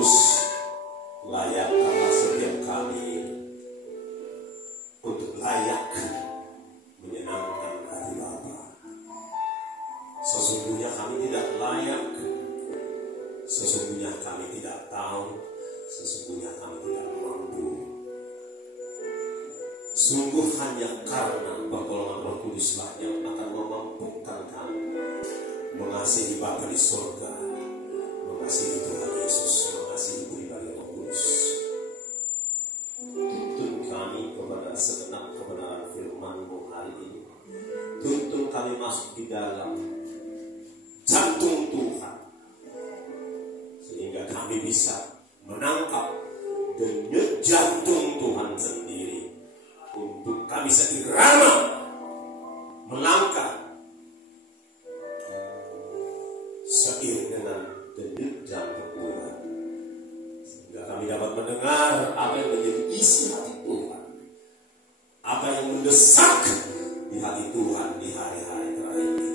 Kudus, layakkanlah setiap kami untuk layak menyenangkan hati Bapa. Sesungguhnya kami tidak layak, sesungguhnya kami tidak tahu, sesungguhnya kami tidak mampu. Sungguh hanya karena pertolongan Roh Kuduslah yang akan memampukan kami mengasihi Bapa di surga, mengasihi Tuhan Yesus, mengasihi pribadi Roh Kudus. Tuntun kami kepada segenap kebenaran firman-Mu hari ini. Tuntun kami masuk di dalam jantung Tuhan, sehingga kami bisa menangkap denyut jantung Tuhan sendiri, untuk kami seirama melangkah seiring dengan denyut jantung Tuhan, sehingga kami dapat mendengar apa yang menjadi isi hati Tuhan, apa yang mendesak di hati Tuhan di hari-hari terakhir ini.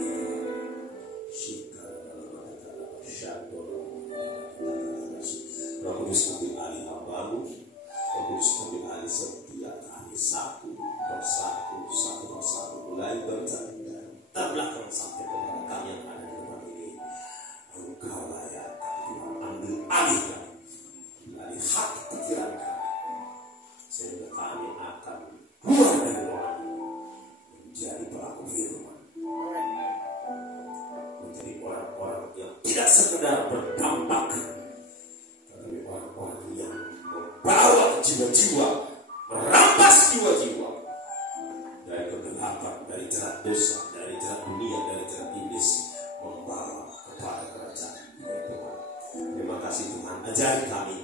Roh Kudus ambil alih hamba-Mu, Roh Kudus ambil alih setiap kami satu persatu, mulai dari terbelakang sampai kepada kami yang ada di tempat ini. Engkau layak Tuhan, ambil alih kami, ambil alih hati pikiran kami, sehingga kami akan keluar dari ruangan ini menjadi pelaku firman, menjadi orang-orang yang tidak sekedar berdampak, tetapi orang-orang yang membawa jiwa-jiwa, merampas jiwa-jiwa dari kegelapan, dari jerat dosa, dari jerat dunia, dari jerat iblis, membawa kepada kerajaan Tuhan. Terima kasih Tuhan, ajari kami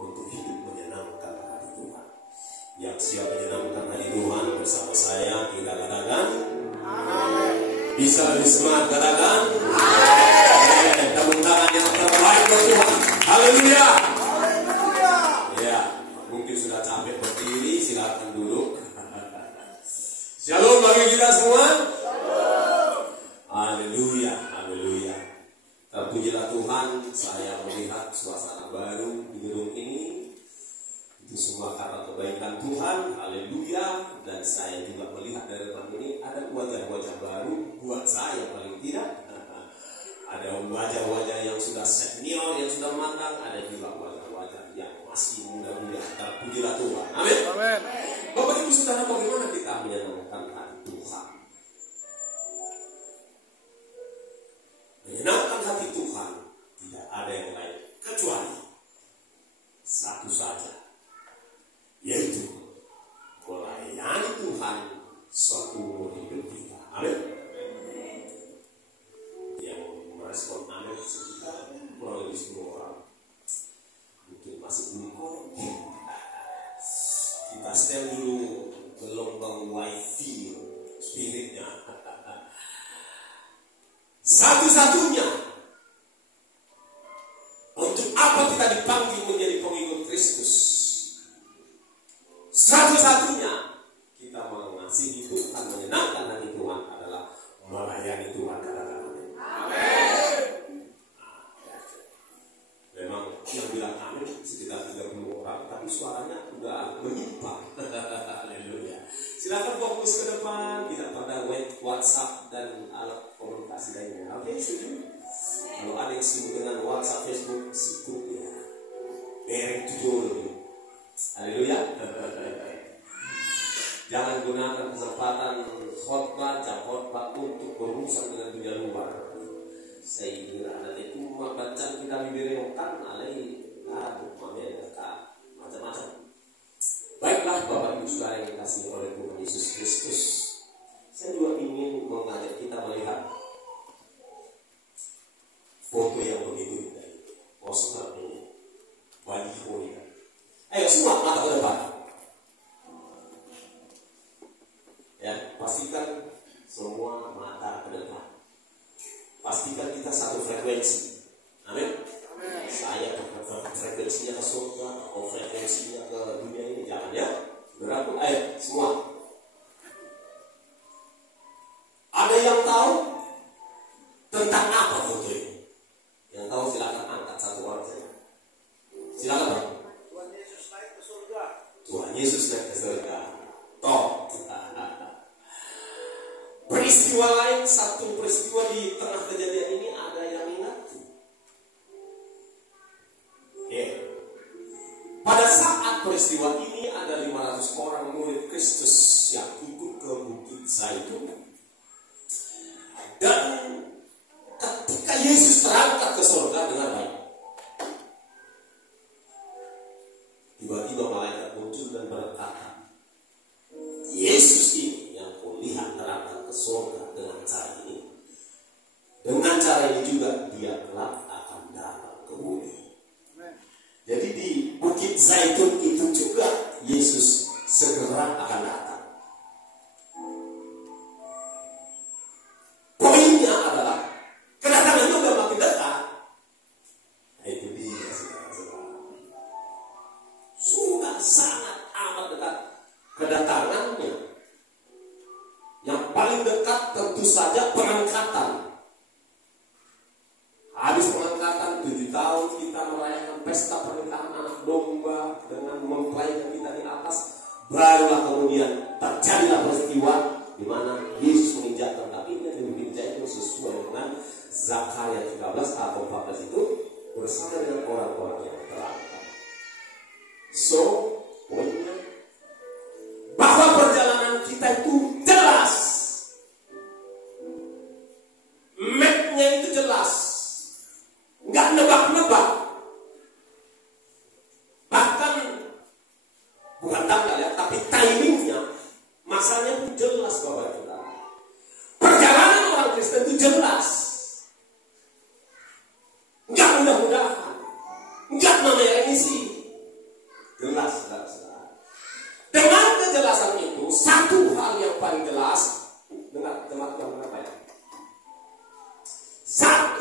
untuk hidup menyenangkan hati Tuhan. Yang siap menyenangkan hati Tuhan bersama saya, kita katakan amin. Bisa lebih semangat katakan amin. Tepuk tangan yang terbaik buat Tuhan. Haleluya. Ya, mungkin sudah capek berdiri, silakan duduk. Shalom bagi kita semua. Haleluya, haleluya. Terpujilah Tuhan, saya melihat suasana baru di gedung ini. Itu semua karena kebaikan Tuhan, haleluya. Dan saya juga melihat dari depan ini ada wajah-wajah baru buat saya paling tidak. Ada wajah-wajah yang sudah senior, yang sudah matang, ada juga wajah-wajah yang masih muda-muda. Terpujilah Tuhan, amin. Amin. Bapak Ibu Saudara, bagaimana kita menyenangkan hati Tuhan? Menyenangkan hati Tuhan tidak ada yang lain kecuali satu saja, yaitu melayani Tuhan seumur hidup kita. Amin. Yang merespon amin sekitar kurang lebih 10 orang. Mungkin masih belum. Kita setel dulu gelombang wifi spiritnya. Satu-satunya untuk apa kita dipanggil menjadi pengikut Kristus? Satu-satunya kita mengasihi Tuhan, menyenangkan hati Tuhan adalah melayani Tuhan. Katakan amin. Memang yang bilang amin sekitar 30 orang, tapi suaranya udah menyimpang. Haleluya. Silakan fokus ke depan, tidak pada WhatsApp dan alat komunikasi lainnya. Oke, setuju? Kalau ada yang sibuk dengan WhatsApp, Facebook, sibuk ya. Bereng tujuh. Haleluya. Jangan gunakan kesempatan khotbah, jam khotbah untuk berurusan dengan dunia luar. Saya kira nanti itu membaca kita diberengkan alai macam-macam. Baiklah Bapak Ibu Saudara yang dikasihi oleh Tuhan Yesus Kristus, saya juga ingin mengajak kita melihat foto yang begitu indah, poster ini, baliho ini. Ayo semua mata ke depan. Ya, pastikan semua mata ke depan. Pastikan kita satu frekuensi. Amin. Saya frekuensinya ke surga, atau frekuensinya ke dunia ini, jangan ya. Berapa? Ayo semua. Ada yang tahu tentang apa foto ini? Yang tahu silakan peristiwa ini ada 500 orang murid Kristus yang ikut ke Bukit Zaitun. Dan ketika Yesus terangkat ke surga dengan baik, tiba-tiba malaikat muncul dan berkata, Yesus ini yang kau lihat terangkat ke surga dengan cara ini, dengan cara ini juga dia kelak akan datang ke bumi. Jadi di Bukit Zaitun itu juga Yesus segera akan datang. Poinnya adalah kedatangannya sudah makin dekat. Nah, itu dia saudara-saudara. Sudah sangat amat dekat kedatangannya. Yang paling dekat tentu saja pengangkatan. Habis pengangkatan 7 tahun kita merayakan pesta pernikahan anak domba dengan mempelaikan kita di atas. Barulah kemudian terjadilah peristiwa di mana Yesus menginjakkan kakinya di Bukit Zaitun sesuai dengan Zakaria 13 atau 14 itu bersama dengan orang-orang yang terangkat. So, poinnya bahwa perjalanan kita itu jelas, map-nya itu jelas, nggak nebak-nebak. Bahkan bukan tanggal ya, tapi timingnya, masanya pun jelas Bapak kita. Perjalanan orang Kristen itu jelas, nggak mudah-mudahan, nggak namanya remisi, jelas. Dengan kejelasan itu, satu hal yang paling jelas, dengar yang apa ya?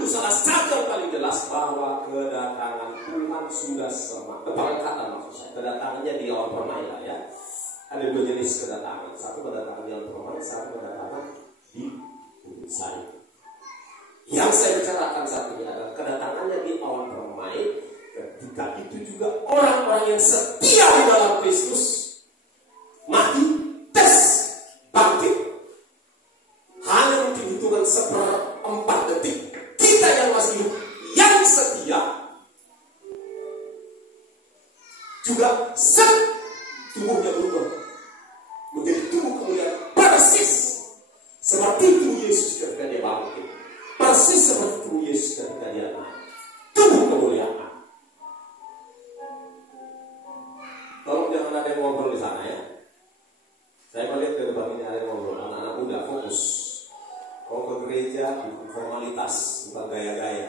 Salah satu yang paling jelas bahwa kedatangan Tuhan sudah semakin, pengangkatan maksud saya, kedatangannya di awal permainan ya. Ada 2 jenis kedatangan, satu kedatangan di awal permainan, satu kedatangan di Bukit Zaitun. Yang saya bicarakan saat ini adalah kedatangannya di awal permainan. Ketika itu juga orang-orang yang setia di dalam Kristus mati, tes, bangkit. Hanya mungkin hitungan 1/4 detik. Kita yang masih hidup, yang setia, juga tubuhnya berubah menjadi tubuh kemuliaan persis seperti tubuh Yesus ketika dia bangkit, persis seperti tubuh Yesus ketika dia naik, tubuh kemuliaan. Tolong jangan ada yang ngobrol di sana ya. Saya melihat ke depan ini ada yang ngobrol, anak-anak muda fokus. Kalau ke gereja bukan formalitas, bukan gaya-gaya,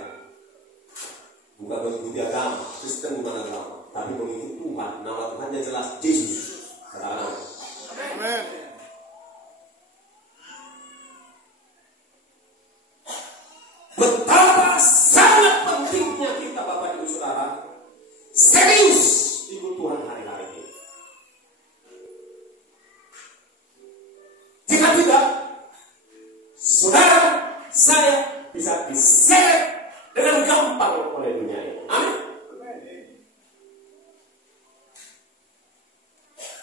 bukan mengikuti agama, Kristen bukan agama, tapi mengikuti Tuhan. Nama Tuhannya jelas, Yesus. Katakan amin. Betapa sangat pentingnya kita Bapak Ibu Saudara serius ikut Tuhan hari-hari ini. Jika tidak, saudara, saya bisa diseret dengan gampang oleh dunia ini. Amin.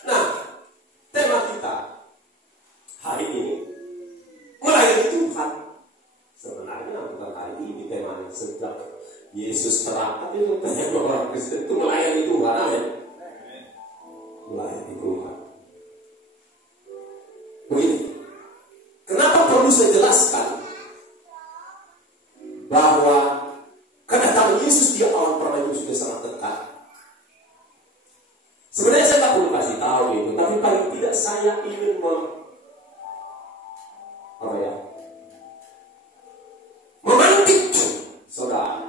Nah, tema kita hari ini melayani Tuhan. Sebenarnya bukan hari ini temanya, sejak Yesus terangkat itu banyak orang Kristen itu melayani Tuhan. Amin. Melayani Tuhan. Begini, kenapa perlu saya jelaskan bahwa kedatangan Yesus di awal permainan itu sudah sangat dekat? Sebenarnya saya tak perlu kasih tahu itu, tapi paling tidak saya ingin memantik saudara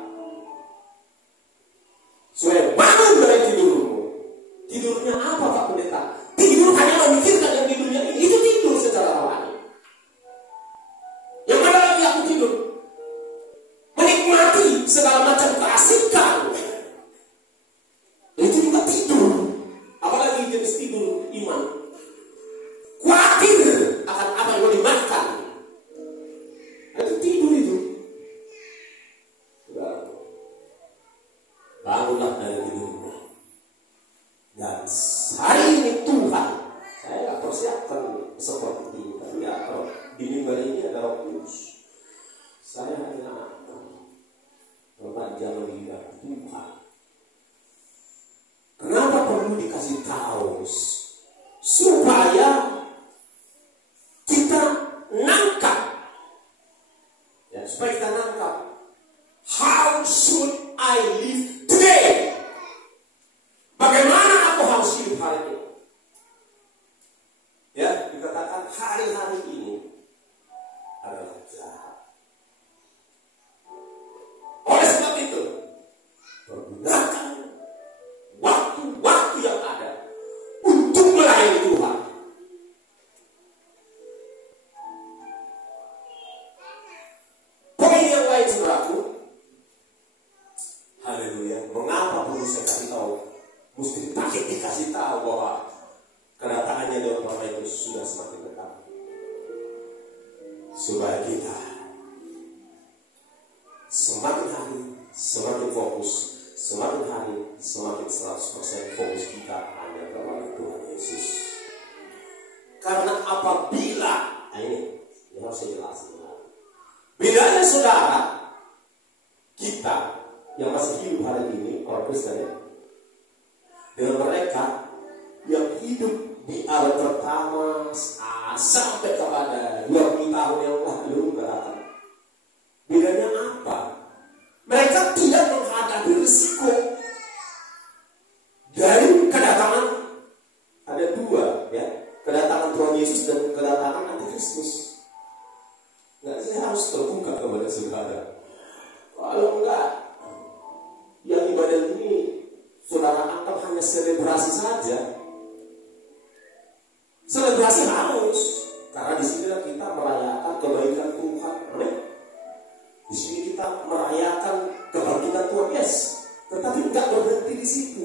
supaya bangun dari tidurmu. Tidurnya apa Pak Pendeta? Tidur hanya memikirkan yang di dunia ini, itu tidur secara rohani. Yang mana lagi aku tidur? Menikmati segala macam keasikan. Itu juga tidur. Apalagi jenis tidur iman. Khawatir akan apa yang mau dimakan. Itu tidur itu. Bangunlah dari tidurmu. Dan hari ini Tuhan, saya nggak persiapkan seperti ini, tapi ya kalau di mimbar ini ada Roh Kudus. Saya hanya berbanja melihat Tuhan. Kenapa perlu dikasih kaos supaya kita nangkap, ya, supaya kita nangkap. How should I live today? Bagaimana aku harus hidup hari ini? Ya, dikatakan hari-hari ini adalah jahat. Oleh sebab itu, pergunakan waktu-waktu yang ada untuk melayani Tuhan. Poin yang lain, saudaraku, haleluya, mengapa perlu saya kasih tahu? Mesti dikasih tahu bahwa kedatangannya dalam perkara itu sudah semakin dekat, supaya kita semakin hari semakin fokus, semakin hari semakin 100% fokus kita hanya kepada Tuhan Yesus. Karena apabila, nah ini harus saya jelaskan, bedanya saudara kita yang masih hidup hari ini, orang Kristen ya, dengan mereka yang hidup di abad pertama sampai kepada 20 tahun yang lalu berapa? Bedanya apa? Mereka tidak menghadapi risiko dari kedatangan, ada dua ya, kedatangan Tuhan Yesus dan kedatangan Antikristus. Nah, saya harus terbuka kepada saudara. Kalau enggak, yang ibadah ini saudara anggap hanya selebrasi saja. Selebrasi harus, karena di sini kita merayakan kebaikan Tuhan. Di sini kita merayakan kebangkitan Tuhan, yes. Tetapi tidak berhenti di situ.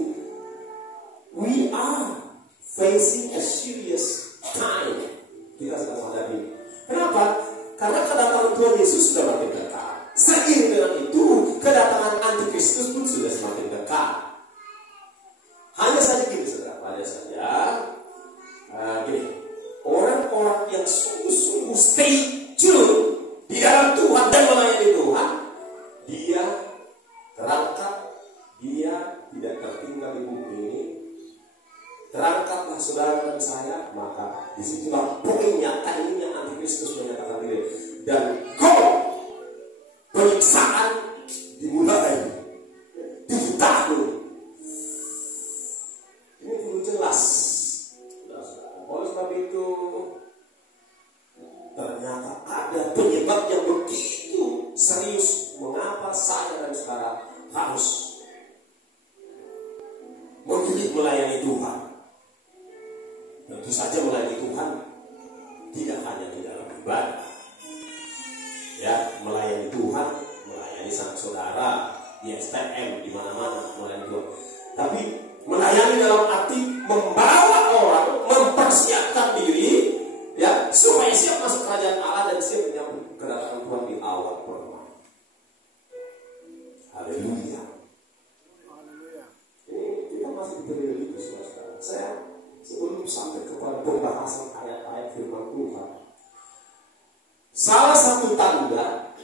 We are facing a serious time. Kita sedang menghadapi. Kenapa? Karena kedatangan Tuhan Yesus sudah makin dekat. Seiring dengan itu, kedatangan Antikristus pun sudah semakin dekat. Hanya saja gini, saudara, hanya saja gini, orang-orang yang sungguh-sungguh stay tune di dalam Tuhan dan melayani Tuhan, dia terangkat, dia tidak tertinggal di bumi ini. Terangkatlah saudara dan saya, maka disitulah poinnya, timingnya Antikristus menyatakan diri. Dan penyiksaan dimulai 7 tahun. Ini perlu jelas. Oleh sebab itu, ternyata ada penyebab yang begitu serius mengapa saya dan saudara harus memilih melayani Tuhan. Tentu saja melayani Tuhan tidak hanya di dalam ibadah, ya, melayani Tuhan, melayani sang saudara di STM, di mana-mana melayani Tuhan. Tapi melayani dalam arti membawa orang, mempersiapkan diri, ya, supaya siap masuk kerajaan Allah dan siap menyambut kedatangan Tuhan di awal pertemuan. Haleluya. Ini kita masih diberi itu, saudara. Saya sebelum sampai kepada pembahasan ayat-ayat firman Tuhan, salah satu tanda,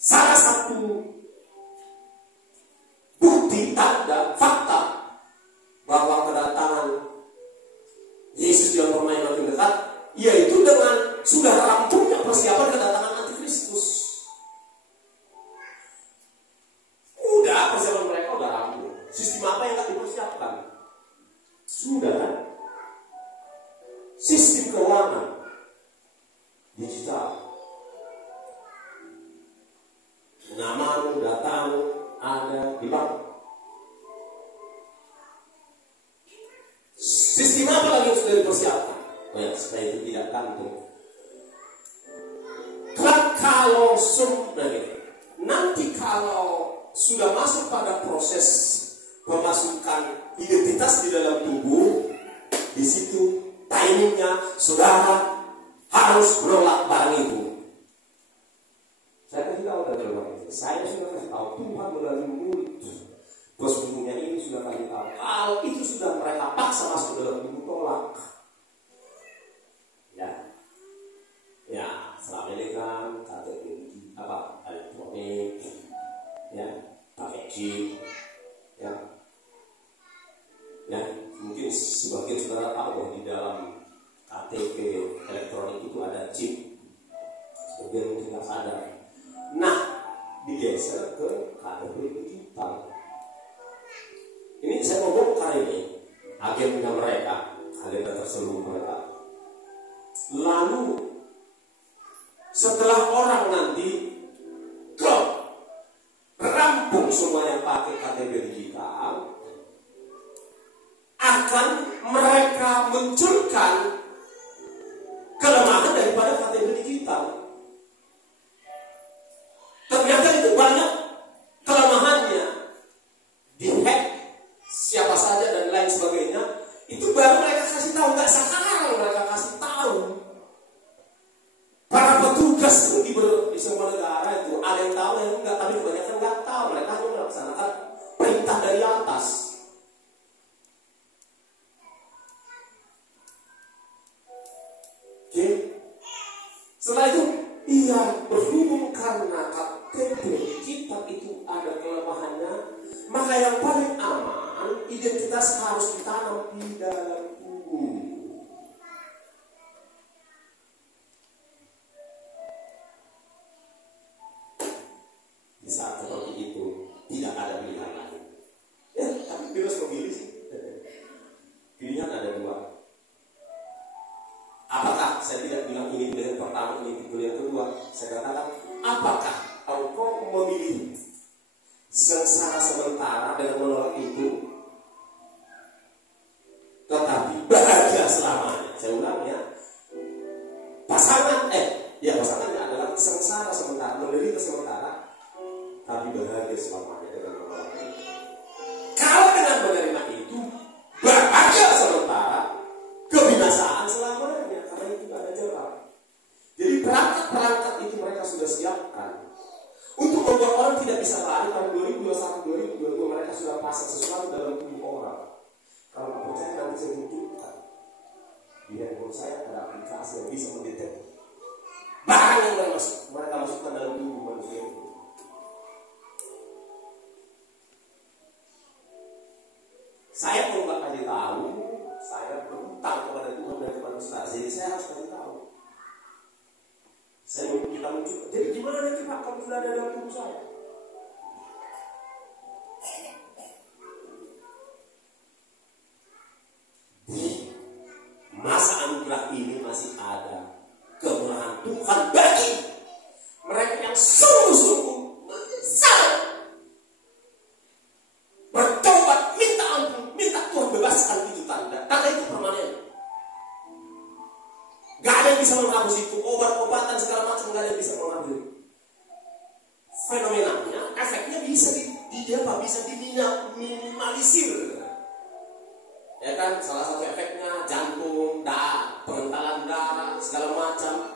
salah satu bukti, tanda, fakta bahwa kedatangan Yesus yang permain makin dekat, yaitu dengan sudah rampungnya persiapan kedatangan Antikristus. Udah, persiapan mereka udah rampung. Sistem apa yang tak dipersiapkan? Sudah kan? Sistem keuangan digital, namamu, datamu ada di bank. Sistem apa lagi yang sudah dipersiapkan? Ya, supaya itu tidak gantung. Kalau nanti kalau sudah masuk pada proses pemasukan identitas di dalam tubuh, di situ timingnya saudara harus menolak barang itu. Saya kasih tahu dari orang itu. Saya sudah kasih tahu Tuhan melalui mulut. Sesungguhnya ini sudah kasih tahu. Kalau itu sudah mereka paksa masuk dalam tubuh, tolak. Ya, selama ini kan KTP elektronik, ya, pakai chip, ya, digeser ke KTP digital. Ini saya mau bongkar ini agenda mereka, agenda terselubung mereka. Lalu setelah orang nanti rampung semua yang pakai KTP digital, akan mereka munculkan kelemahan daripada KTP digital. Ternyata itu banyak kelemahannya, dihack siapa saja dan lain sebagainya. Itu baru mereka kasih tahu, nggak sekarang mereka kasih tahu. Para petugas di semua negara itu ada yang tahu, yang enggak, tapi kebanyakan nggak tahu. Mereka hanya melaksanakan perintah dari atas. Oke. Setelah itu, iya, berhubung karena KTP digital itu ada kelemahannya, maka yang paling aman, identitas harus ditanam di dalam tubuh. Di saat seperti itu, tidak ada pilihan lain. Ya, tapi bebas memilih sih. Pilihan ada dua. Apakah, saya tidak bilang ini pilihan pertama, ini pilihan kedua. Saya katakan, apakah engkau memilih sengsara sementara dengan menolak itu, tetapi bahagia selamanya? Saya ulang ya. Pasangannya adalah sengsara sementara, menderita sementara, tapi bahagia selamanya dengan menolak itu. Kalau dengan menerima itu, bahagia sementara, kebinasaan selamanya, karena itu ada jerat. Jadi perangkat-perangkat itu mereka sudah siapkan untuk membuat orang tidak bisa lari. Tahun 2021, 2022 mereka sudah pasang sesuatu dalam tubuh orang. Kalau nggak percaya nanti saya tunjukkan. Di handphone saya ada aplikasi yang bisa mendeteksi barang yang mereka masukkan dalam tubuh manusia itu. Saya mau nggak kasih tahu, saya berhutang kepada Tuhan dan kepada saudara. Jadi saya harus kasih tahu. Saya mau kita menunjukkan. Jadi gimana itu Pak kalau sudah ada dalam tubuh saya? Di masa anugerah ini masih ada kemurahan Tuhan bagi mereka yang sungguh-sungguh menyesal, bertobat, minta ampun, minta Tuhan bebaskan. Itu tanda itu permanen. Gak ada yang bisa menghapus itu. Obat-obatan segala macam gak ada yang bisa menghapus. Fenomenanya, efeknya bisa bisa diminimalisir. Ya kan, salah satu efeknya jantung, pengentalan darah, segala macam,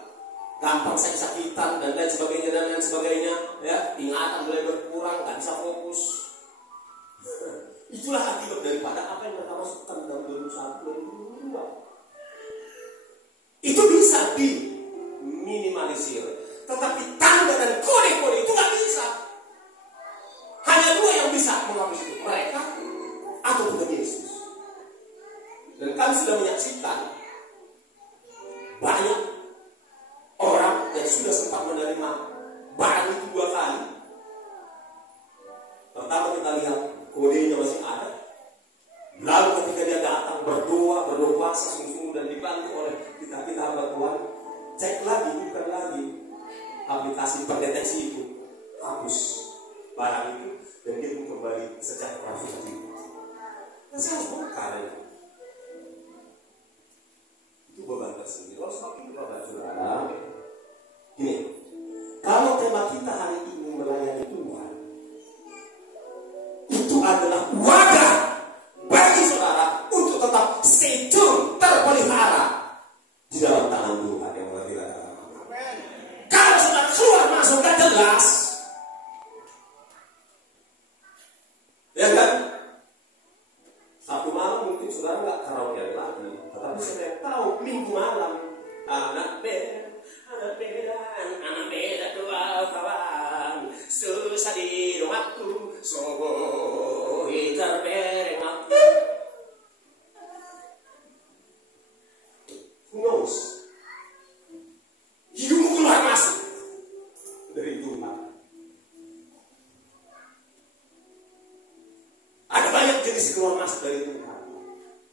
gampang sakit-sakitan dan lain sebagainya, ya, ingatan mulai berkurang, nggak bisa fokus. Itulah akibat daripada apa yang mereka masukkan dalam 2021, 2022. Itu bisa diminimalisir, tetapi tanda dan kode-kode itu nggak bisa. Hanya dua yang bisa menghapus itu, mereka atau Tuhan Yesus. Dan kami sudah menyaksikan banyak orang yang sudah sempat menerima barang itu 2 kali. Pertama kita lihat kodenya masih ada. Lalu ketika dia datang berdoa sungguh-sungguh dan dibantu oleh kita hamba Tuhan, cek lagi, bukan lagi aplikasi pendeteksi itu, hapus barang itu dan dia pun kembali secara fiktif. Nah, saya harus bongkar itu. Itu beban tersendiri. Kalau semakin beban saudara, ini kalau tema kita hari ini melayani Tuhan, itu adalah wadah bagi saudara untuk tetap stay tune, terpelihara di dalam tangan Tuhan yang mengerti. Kalau saudara keluar masuk gak jelas, ya kan? Sabtu malam mungkin saudara nggak karaoke lagi, tetapi saya tahu minggu malam anak beda dua kawan susah di rumahku sobo hitar akses keluar masuk dari Tuhan,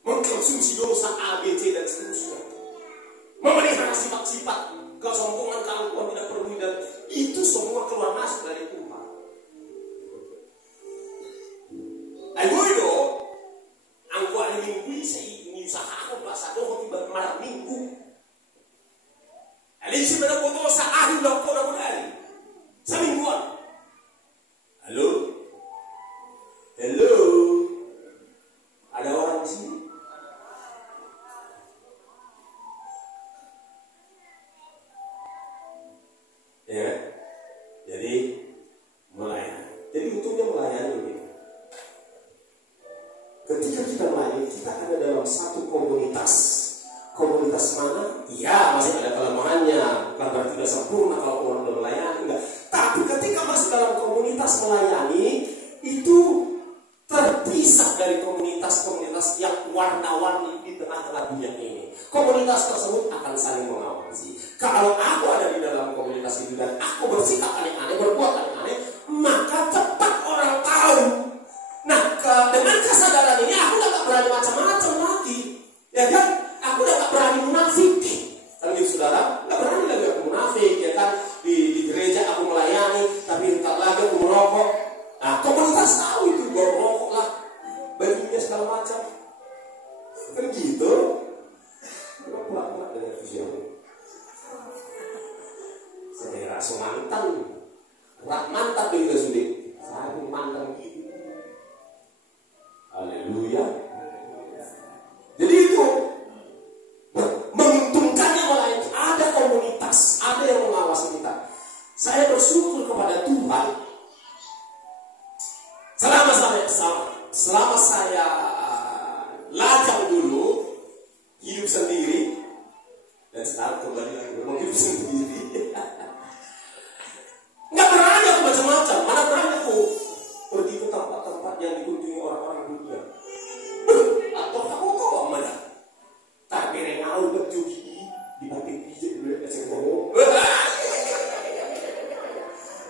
mengkonsumsi dosa A, B, C dan seterusnya, memelihara sifat-sifat kesombongan, keangkuhan, tidak peduli, dan itu semua keluar masuk dari Tuhan. Ayo, angkuhan minggu ini sahako bahasa doa tiba malam minggu. Alisi mana foto sahari lo kau dah berani, semingguan. Halo, hello, ada orang di sini? Ya, jadi melayani. Jadi untungnya melayani ini. Ketika kita melayani, kita ada dalam satu komunitas. Komunitas mana? Ya, masih ada kelemahannya. Bukan berarti tidak sempurna kalau orang sudah melayani, enggak. Tapi ketika masuk dalam komunitas melayani, itu terpisah dari komunitas-komunitas yang warna-warni di tengah-tengah dunia ini. Komunitas tersebut akan saling mengawasi. Kalau aku ada di dalam komunitas itu dan aku bersikap aneh-aneh, berbuat aneh-aneh, maka cepat orang tahu. Nah, dengan kesadaran ini aku udah gak berani macam-macam lagi, ya kan? Aku udah gak berani munafik, kan gitu saudara? Gak berani lagi aku munafik, ya kan? Di gereja aku melayani, tapi entar lagi aku merokok. Nah, komunitas tahu itu gue merokok lah, bajunya segala macam, kan gitu? Pura-pura dengan visual. Saya rasa mantan, mantap juga sudah. Saya mantan gitu. Haleluya. Jadi itu menguntungkannya melayani. Ada komunitas, ada yang mengawasi kita. Saya bersyukur kepada Tuhan. Selama saya lajang dulu hidup sendiri dan sekarang kembali lagi hidup sendiri. Nggak berani aku macam-macam. Mana berani aku pergi ke tempat-tempat yang dikunjungi orang-orang dunia. Atau kamu kok mana? Tak kira ngau baju gigi dipakai pijat dulu kasih ngomong.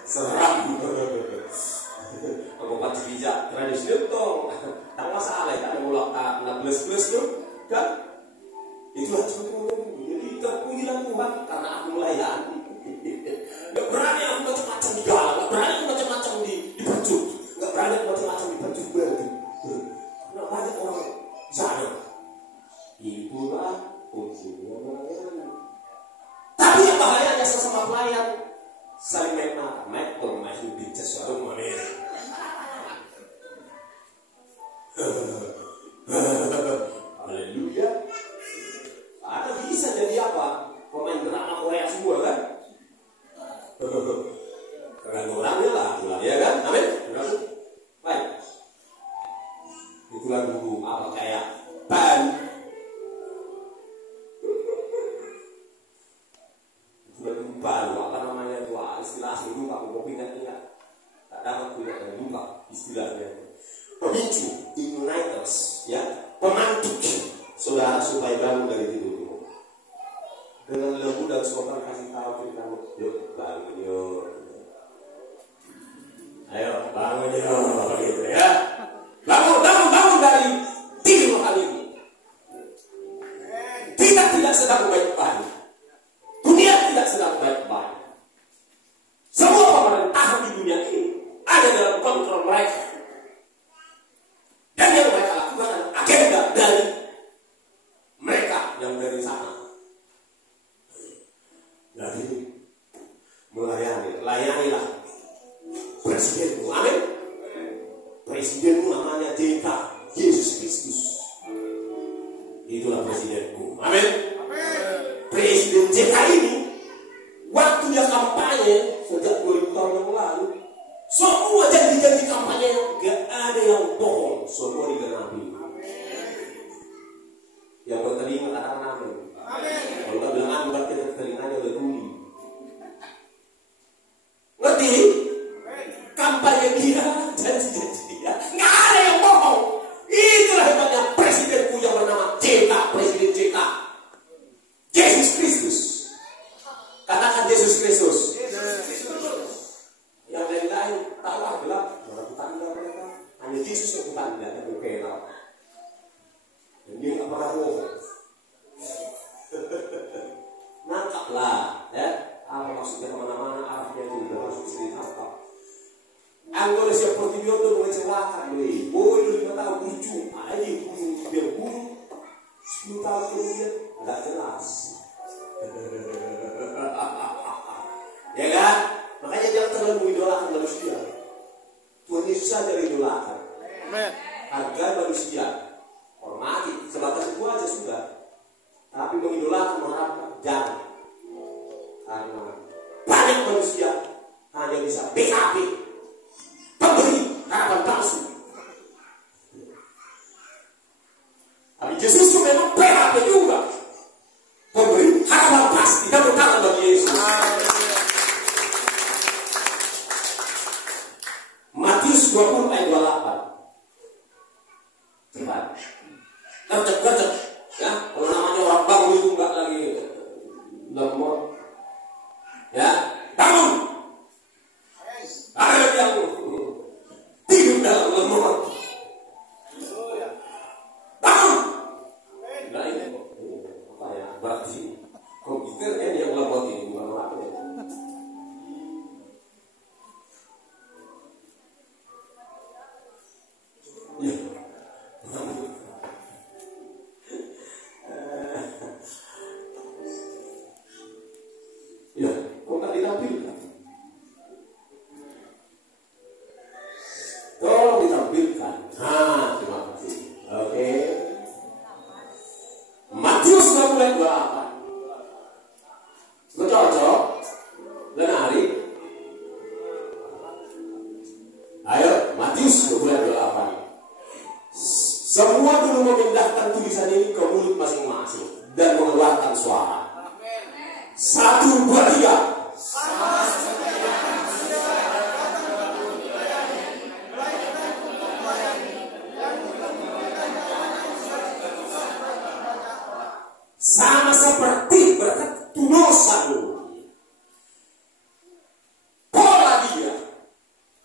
Seram. Aku pasti pijat tradisional dong. Tak masalah, tak ada mulak tak plus tuh, kan? Itulah contohnya. Jadi terpujilah Tuhan karena aku melayani. Gak berani aku macam-macam di jalan, gak berani aku macam-macam di baju, gak berani aku macam-macam di baju baju. Karena banyak orang sana. Itulah fungsinya melayani. Tapi yang bahayanya sesama pelayan saling main bermain di sesuatu mana. Haleluya. Ada bisa jadi apa? Pemain drama Korea semua kan? Tergantung orangnya lah, ya kan? Amin. Baik. Itulah dulu apa kayak ban. Itulah dulu ban, apa namanya itu? Istilah dulu aku mau ingat-ingat. Tak dapat punya lupa istilahnya. Pemicu, igniters, ya, pemantik saudara supaya bangun dari tidur. Dengan lembu dan sopan kasih tahu kita, yuk bangun yuk, ayo bangun yuk, gitu ya, bangun dari tidur kali ini. Kita tidak sedang baik-baik, dunia tidak sedang baik-baik. Semua pemerintahan di dunia ini ada dalam kontrol mereka. Dan yang mereka lakukan adalah agenda dari mereka yang dari sana. Jadi layanilah presidenmu, amin. Presidenmu namanya JK, Yesus Kristus. Itulah presidenku, amin. Presiden JK ini waktu dia kampanye sejak 2000 tahun yang lalu, semua janji-janji kampanye gak ada yang bohong, semua digenapi. Yang bertelinga katakan amin. Kalau nggak bilang amin, berarti telinganya udah tuli. Ngerti? Kampanye dia, janji-janji dia, nggak ada yang bohong. Itulah hebatnya presidenku yang bernama JK, Presiden JK, Yesus Kristus. Katakan Yesus Kristus. Yang lain-lain tahu gelap, berapa tanda mereka hanya Ada Yesus yang tanda yang berkenal. Dan dia nggak pernah bohong. Nangkaplah, ya. Apa maksudnya kemana-mana arahnya itu udah harus bisa ditangkap. Anggota seperti dia tuh mengecewakan, nih. Oh, itu 5 tahun lucu, aja dia bunuh 10 tahun kemudian nggak jelas. Ya kan? Makanya jangan terlalu mengidolakan manusia. Tuhan Yesus saja idolakan. Hargai manusia, hormati, sebatas itu aja sudah. Tapi mengidolakan, mengharapkan, jangan. Karena banyak manusia hanya bisa BKP, pemberi harapan palsu. Tapi Yesus itu memang PHP juga, pemberi harapan pasti. Tepuk tangan bagi Yesus. Matius 20 ayat 28. Cepat, gercep, ya. Kalau namanya orang bangun itu enggak lagi lemot, ya. Bangun, ada yang tidur dalam lemot. Bangun. Nah ini apa ya? Berarti komputer ini yang lemot ini bukan apa ya? Ya. Ya, kok nggak ditampilkan? Tolong ditampilkan. Terima kasih. Oke. Matius 20 ayat 28. Cocok? Menarik? Ayo, Matius 20 ayat 28. Semua dulu memindahkan tulisan ini ke mulut masing-masing dan mengeluarkan suara. 1, 2, 3. Sama seperti berketulusan pola dia.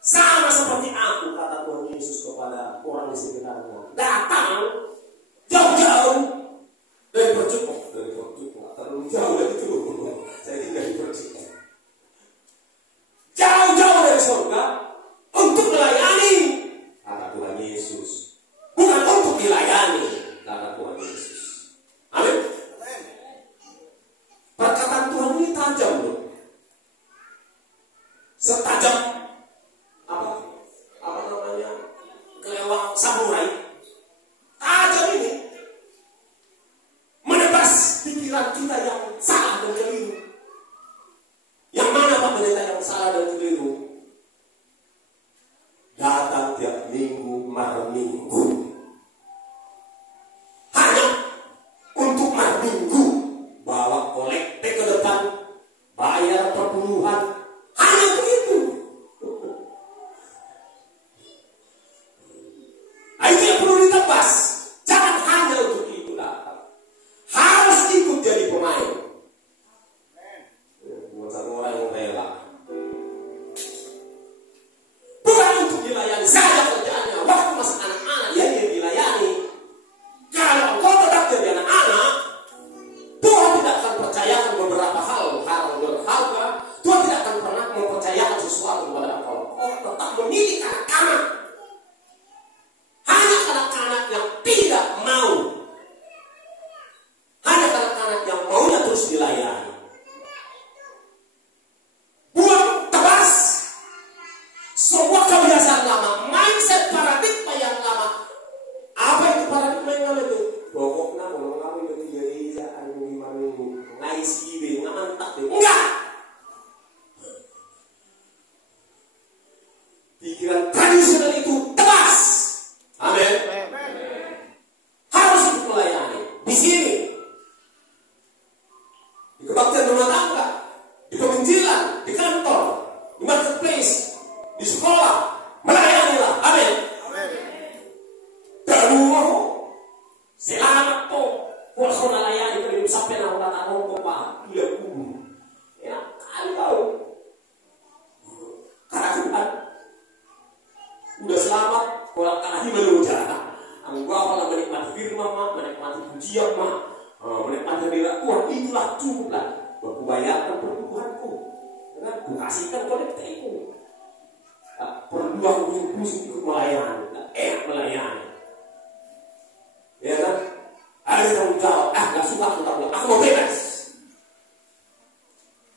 Sama seperti aku, kata Tuhan Yesus kepada orang di sekitarnya. Datang jauh-jauh dari percukuk, terlalu jauh dari itu. Saya tinggal di percukuk. Jauh-jauh dari surga untuk melayani, kata Tuhan Yesus. Bukan untuk dilayani, kata Tuhan Yesus. Amin. Perkataan Tuhan ini tajam loh. Setajam apa namanya? Kelewat samurai. Tajam ini menebas pikiran kita yang salah dan keliru. Yang mana Pak Pendeta yang salah dan keliru? Datang tiap minggu, malam minggu. Hanya untuk malam minggu. Bawa kolekte ke depan, bayar perpuluhan. Hanya begitu. Itu yang perlu ditebas. Jangan hanya untuk itu datang. Harus ikut jadi pemain. Bukan satu orang yang rela. Bukan untuk dilayani saja kerjaannya. Waktu masih anak-anak ya dia dilayani. Kalau engkau tetap jadi anak-anak, Tuhan tidak akan percayakan beberapa hal berharga. Tuhan tidak akan pernah mempercayakan sesuatu kepada engkau. Kau tetap mendidik anak-anak. Hanya anak-anak yang tidak mau. Hanya anak-anak yang maunya terus dilayani. Buang, tebas semua kebiasaan lama, mindset paradigma yang lama. Apa itu paradigma yang lama itu? Pokoknya kalau kamu itu gereja anu gimana ngaisi be ngamantap deh. Enggak. Pikiran tradisional itu tebas. Amin. Harus untuk melayani di sini, di kebaktian rumah tangga, di kemenjilan, di kantor, di marketplace, di sekolah, melayanilah. Amin. Kedua, selamat po. Kalau melayani itu sampai nak kata orang pak, dia pun, ya kali tahu, karena Tuhan udah selamat, kalau lagi meludah. Gua malah menikmati firman mah, menikmati pujian mah, menikmati hadirat Tuhan, itulah cukuplah. Gua bayarkan pertumbuhanku, dengan ku kasihkan kolektiku. Perlu aku busuk ikut melayani, enak melayani. Ya kan? Ada tanggung jawab, gak suka aku tak boleh, aku mau bebas.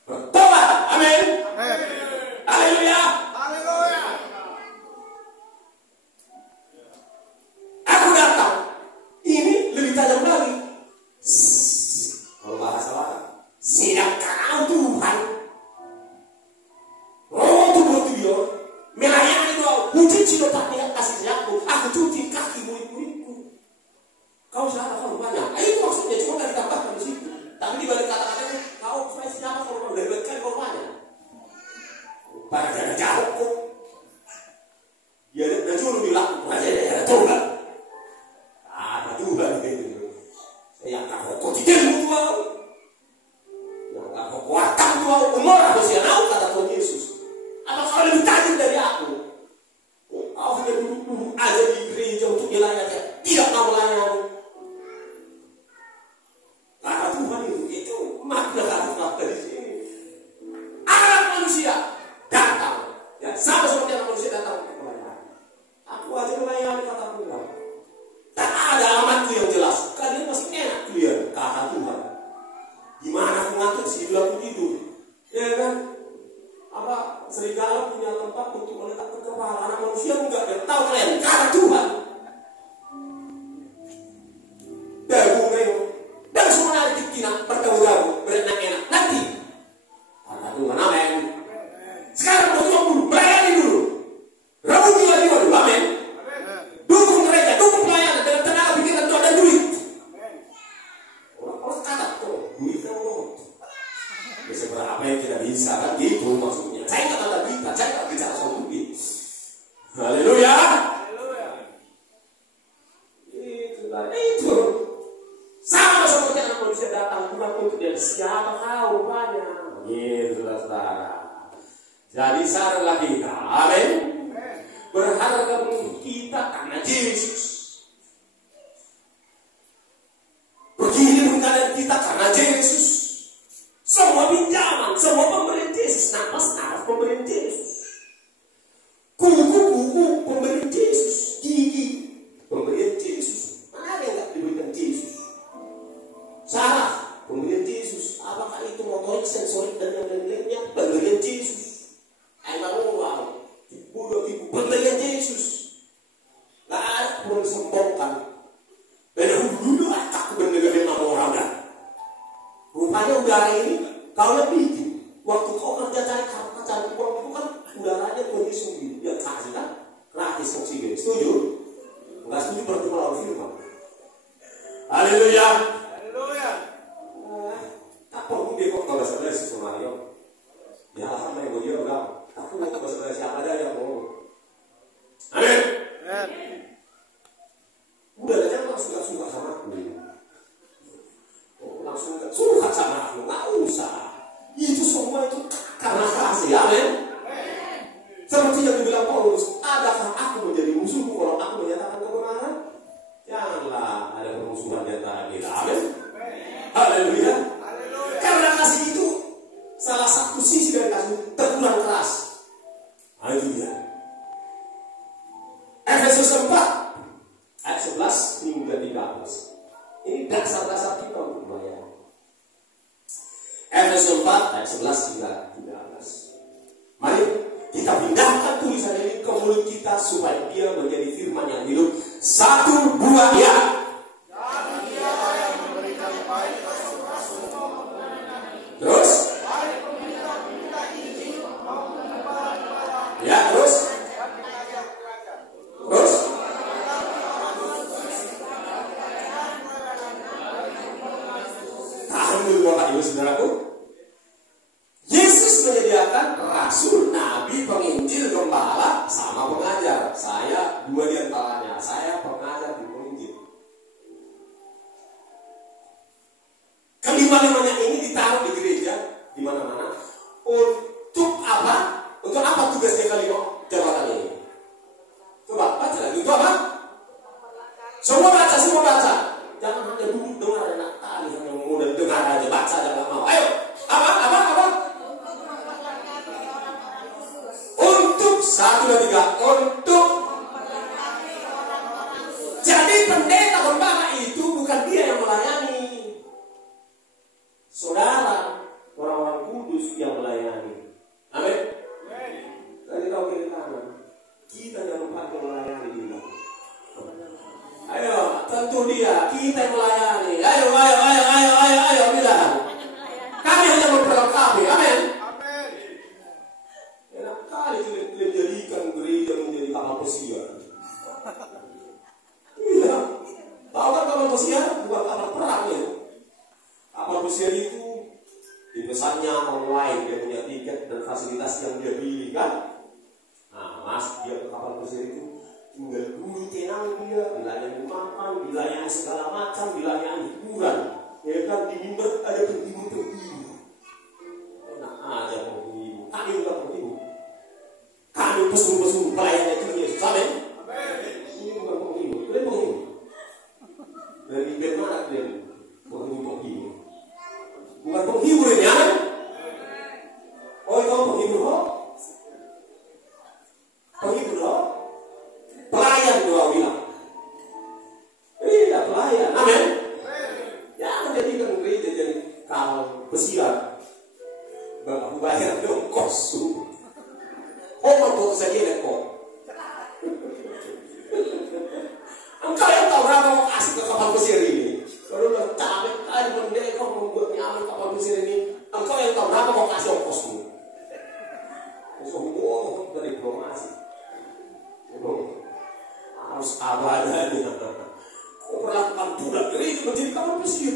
Bertobat, amin. Haleluya. Haleluya. Aku datang. Ini lebih tajam lagi. Kalau bahasa Arab, siap kau Tuhan. Oh Tuhan dia melayani doa. Cuci letaknya kasih aku cuci kaki murid-muridku. Kau siapa kalau banyak? Itu maksudnya cuma gak ditambahkan di situ. Tapi di balik kata-kata itu, kau siapa kalau banyak? Dari balik kau banyak. Pada jalan jauh kok. Dia ada juru bilang, aja ada tobat. Ada juga gitu. Yang tak kok tidak mutual. Yang tak kok kuatan mutual. Umur aku sih tahu kata Tuhan Yesus. Apa kau lebih tajam dari aku? Kau hanya duduk aja di gereja untuk melayani, tidak mau melayani. Kata Tuhan itu makna kata di sini. Anak manusia datang, ya sama seperti anak manusia datang untuk melayani. Aku aja melayani kata Tuhan. Tak ada alamatku yang jelas. Kalian masih enak kalian kata Tuhan. Gimana aku ngatur sih bilang tidur? Ya kan? Apa serigala punya tempat untuk meletakkan kepala, anak manusia enggak, dia tahu kalian kata Tuhan. Dan semua nanti kita bergabung berenak-enak nanti kata Tuhan, amin. Sekarang mau dulu melayani dulu, Rabu lagi dulu, amin. Dukung gereja, dukung pelayanan dengan tenaga pikiran doa dan duit. Orang kata tuh duit kan seberapa yang tidak bisa kan gitu maksudnya. Saya nggak kata duit, saya nggak bicara soal duit. Haleluya. Itu sama seperti anak manusia datang bukan untuk dia siapa kau rupanya. Gitu saudara. Jadi saranlah kita, amin. Berharga untuk kita karena Yesus. Begini keadaan kita karena Yesus. Semua pinjaman, semua pemberian Yesus, nafas pemberian Yesus, kuku pemberian Yesus, gigi pemberian Yesus. Mana yang nggak diberikan Yesus? Saraf pemberian Yesus. Apakah itu motorik, sensorik dan yang lainnya pemberian Yesus? Wow, ibu pemberian Yesus. Nggak ada perlu disombongkan. Dan dulu tak benar-benar nama orang dah. Rupanya udara ini kau yang bikin. Waktu kau kerja cari uang itu kan udaranya kondisi gitu. Ya kasih kan gratis oksigen. Setuju? Enggak setuju berarti melawan firman. Haleluya. Haleluya. Tak perlu dia kok kalau saudara si Sumario. Ya sama yang dia bilang. Tak perlu kalau saudara siapa ada yang mau. Amin. Udaranya langsung gak suka sama aku. Langsung gak suka sama aku, gak usah. Itu semua itu karena kasih, amin. Seperti yang dibilang Paulus, adakah aku menjadi musuhmu kalau aku menyatakan kebenaran? Janganlah ada permusuhan di antara kita, amin. Haleluya. Karena kasih itu salah satu sisi dari kasih teguran keras. Itu dia. Efesus 4 ayat 11 hingga 13. Ini dasar-dasar kita untuk melayani. Efesus 4 ayat 11 hingga 13. Mari kita pindahkan tulisan ini ke mulut kita supaya dia menjadi firman yang hidup. 1, 2, ya. Terus? Ya, terus? Terus? Tahan dulu Bapak Ibu Saudaraku. Yesus menyediakan rasul, nabi, penginjil, gembala, sama pengajar. Saya dua di antaranya. Saya pengajar di penginjil. Kelima-limanya ini ditaruh di gereja di mana-mana. Untuk apa? Untuk apa tugasnya kelima jabatan ini? Coba baca lagi. Untuk apa? 1, 2, 3. Untuk. Jadi pendeta gembala itu bukan dia yang melayani. Saudara, orang-orang kudus yang melayani. Amin. Tadi tahu kiri kanan. Kita yang pakai melayani dia. Ayo, tentu dia. Kita yang melayani. Ayo bilang. Kami hanya memperlengkapi. Amin. Enak kali menjadikan gereja menjadi kapal pesiar. Iya. Tahu kan kapal pesiar bukan kapal perang ya. Kapal pesiar itu dipesannya online, dia punya tiket dan fasilitas yang dia pilih kan. Nah, mas dia ke kapal pesiar itu tinggal dulu tenang dia, dilayani makan, dilayani segala macam, dilayani hiburan. Ya kan di mimbar ada penghibur. Enak aja penghibur. Kami bukan penghibur. Kami pesuruh pelayan itu Yesus. Amin. Ini bukan penghibur. Kalian penghibur. Dari band mana kalian? Penghibur. Bukan penghibur ini, amin. Oh, itu penghibur loh. Penghibur loh. Pelayan doa bilang. Iya, pelayan. Amin. Jangan jadikan gereja jadi kapal pesiar. Bapak bayar dong kosum. Mau tuh saja lekok. Engkau yang tahu berapa mau kasih ke kapal pesiar ini. Kalau udah capek kali mendeka membuat nyaman kapal pesiar ini, engkau yang tahu berapa mau kasih ongkosmu. Semua dari diplomasi. Harus abadanya. Kau perlakukan pula gereja menjadi kapal pesiar.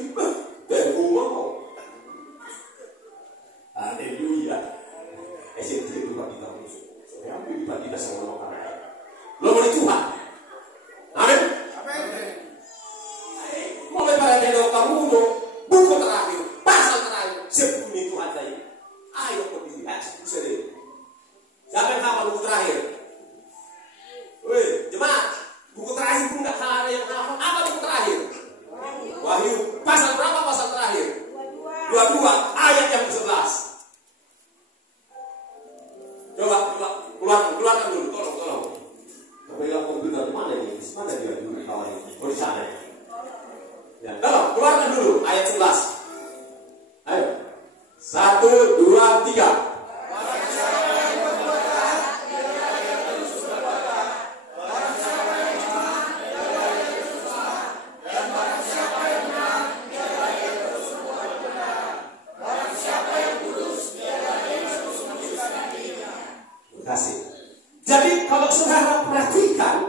Dan rumah kau. Haleluya. SNT itu bagi kamu. Saya ambil bagi kita sama orang. Lo mau Tuhan. Amin. Mulai pada video kamu buku terakhir, pasal terakhir, sebelum Tuhan saya. Ayo kau dilihat sendiri. Siapa yang hafal buku terakhir? Woi, jemaat, buku terakhir pun nggak ada yang hafal. Apa buku terakhir? Wahyu. Pasal berapa pasal terakhir? 22. Ayat yang ke-11. Coba keluarkan dulu, tolong. Pegang komputer mana ini? Mana dia dulu kawan ini? Oh di sana. Ya, tolong keluarkan dulu ayat 11. Ayo. 1, 2, 3. Jadi kalau saudara perhatikan,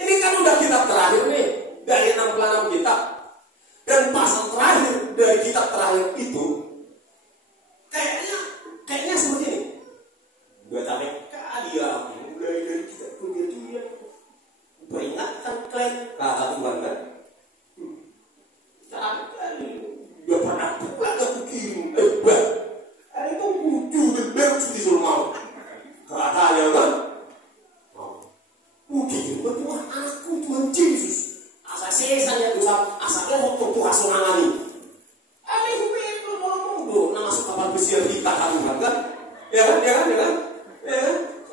ini kan udah kitab terakhir nih dari 66 kitab, dan pasal terakhir dari kitab terakhir itu kayaknya seperti ini. Gue capek kali ya, mulai dari kitab perjanjian, peringatkan kalian kata Tuhan kan, capek kali, gak pernah pula aku kirim, ada itu wujud dan berus disuruh mau. Katanya kan, mungkin Tuhan anakku Tuhan Yesus, asa sesanya dosa, asa waktu Tuhan sonangani. Ini gue ngomong nama masuk kapal pesiar kita kan, ya kan?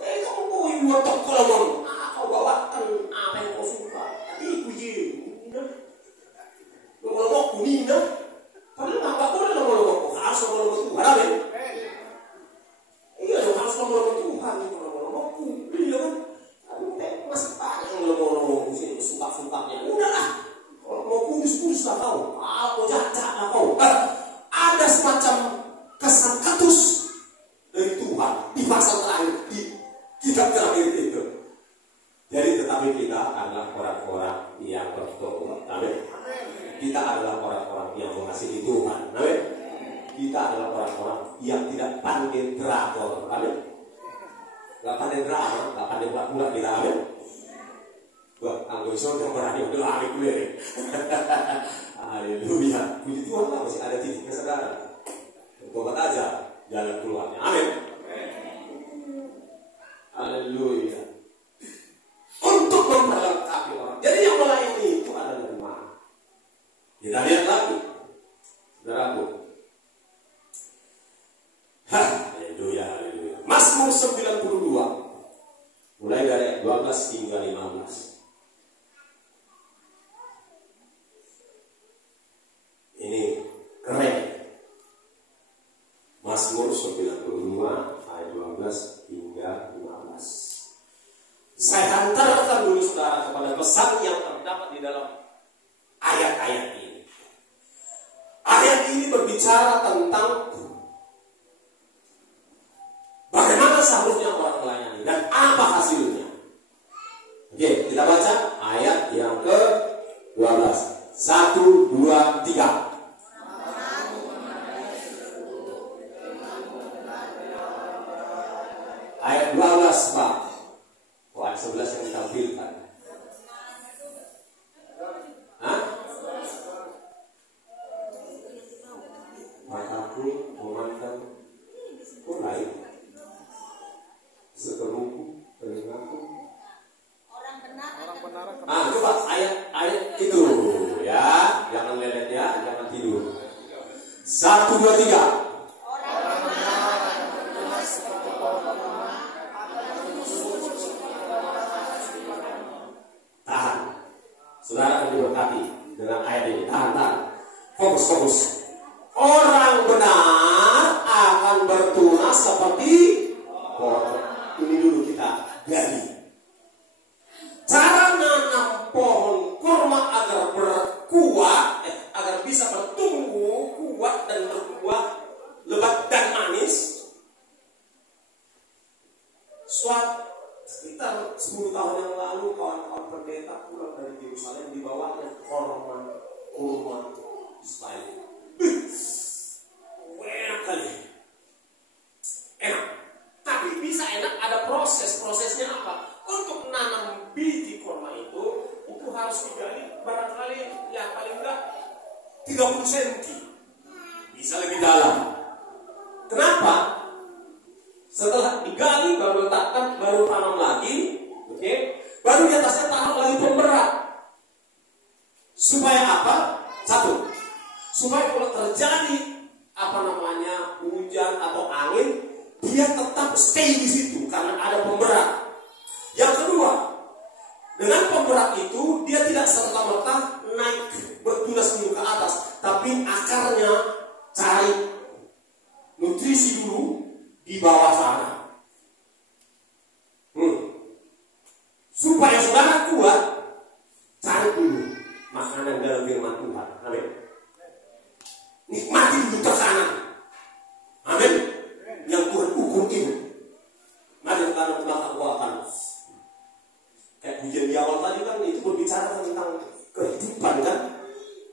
Kamu mau buat toko lemon, kau bawakan apa yang kau suka. Tadi puji, lomok kuning dah. Padahal nggak boleh lomok, harus lomok Tuhan, amin. Iya dong, harus lomok Tuhan, lomok iya kan? Masih banyak yang lomok sumpah-sumpahnya. Udahlah, kalau mau kudus lah kau, mau jahat lah kau. Ada semacam kesan ketus dari Tuhan di pasal terakhir, di kitab terakhir itu. Jadi tetapi kita adalah orang-orang yang bertobat, amin. Kita adalah orang-orang yang mengasihi Tuhan, amin. Kita adalah orang-orang yang tidak pandai drakor, amin. Gak pandai drama, gak pandai pula kita, amin. Wah, anggur surga berani udah lari gue. Haleluya. Puji Tuhan lah, masih ada titiknya saudara. Tobat aja jalan keluarnya. Amin. Haleluya. Untuk memperlengkapi orang. Jadi yang melayani itu ada dari mana? Kita lihat lagi. Saudaraku. Haleluya. Mazmur 92 14 hingga 15. Ini keren. Mazmur 92 ayat 12 hingga 15. Saya hantarkan dulu saudara kepada pesan yang terdapat di dalam ayat-ayat ini. Ayat ini berbicara tentang bagaimana seharusnya orang melayani dan apa hasilnya. Oke, kita baca ayat yang ke-12. 1, 2, 3. Ayat 12, Pak. Oh, ayat 11 yang ditampilkan. Hah? Mataku memandang mulai seteruku telingaku. Coba ayat itu ya, jangan lelet ya, jangan tidur. 1, 2, 3. Tahan, saudara akan diberkati dengan ayat ini. Tahan. Fokus. Orang benar akan bertunas seperti pohon. Ini dulu kita gali. Cara nanam pohon kurma agar berkuat, agar bisa bertumbuh kuat dan berbuah lebat dan manis. Sekitar 10 tahun yang lalu kawan-kawan pendeta pulang dari Yerusalem dibawanya kurma style. Enak kali. Enak. Tapi bisa enak ada prosesnya apa? Untuk menanam biji kurma itu harus digali barangkali ya paling enggak 30 cm. Bisa lebih dalam. Kenapa? Setelah digali baru letakkan, baru tanam lagi, oke? Baru di atasnya taruh lagi pemberat. Supaya apa? Satu, supaya kalau terjadi hujan atau angin, dia tetap stay di situ karena ada pemberat. Yang kedua, dengan pemberat itu dia tidak serta-merta naik bertunas dulu ke atas, tapi akarnya cari nutrisi dulu di bawah sana. Supaya saudara kuat, cari dulu makanan dalam firman Tuhan. Amin. Nikmati dulu tekanan. Amin. Yang Tuhan ukur itu. Mari sekarang belakang akan kayak hujan di awal tadi kan itu berbicara tentang kehidupan kan.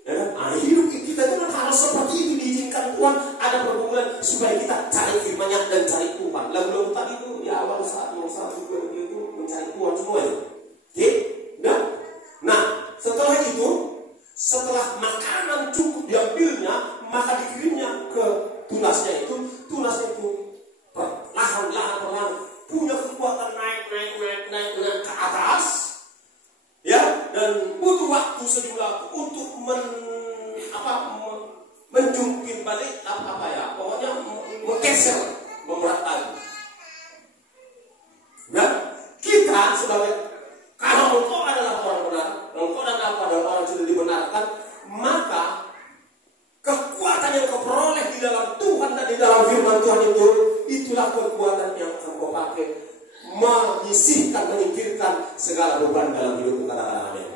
Ya kan? Hidup kita itu kan harus seperti itu, diizinkan Tuhan ada pergumulan supaya kita cari firman-Nya dan cari Tuhan. Lagu-lagu tadi itu ya awal satu itu mencari Tuhan semua ya. Oke? Nah, setelah itu, setelah makanan cukup diambilnya, maka dikirimnya ke tunasnya itu perlahan punya kekuatan naik ke atas, ya, dan butuh waktu sejumlah untuk menjungkir balik pokoknya menggeser memberat lagi. Dan kita sebagai, kalau engkau adalah orang benar, engkau dan aku adalah orang yang sudah dibenarkan, maka kekuatan yang kau peroleh di dalam Tuhan dan di dalam firman Tuhan itu, itulah kekuatan yang akan kau pakai menyisihkan, menyingkirkan segala beban dalam hidup kita. Amin.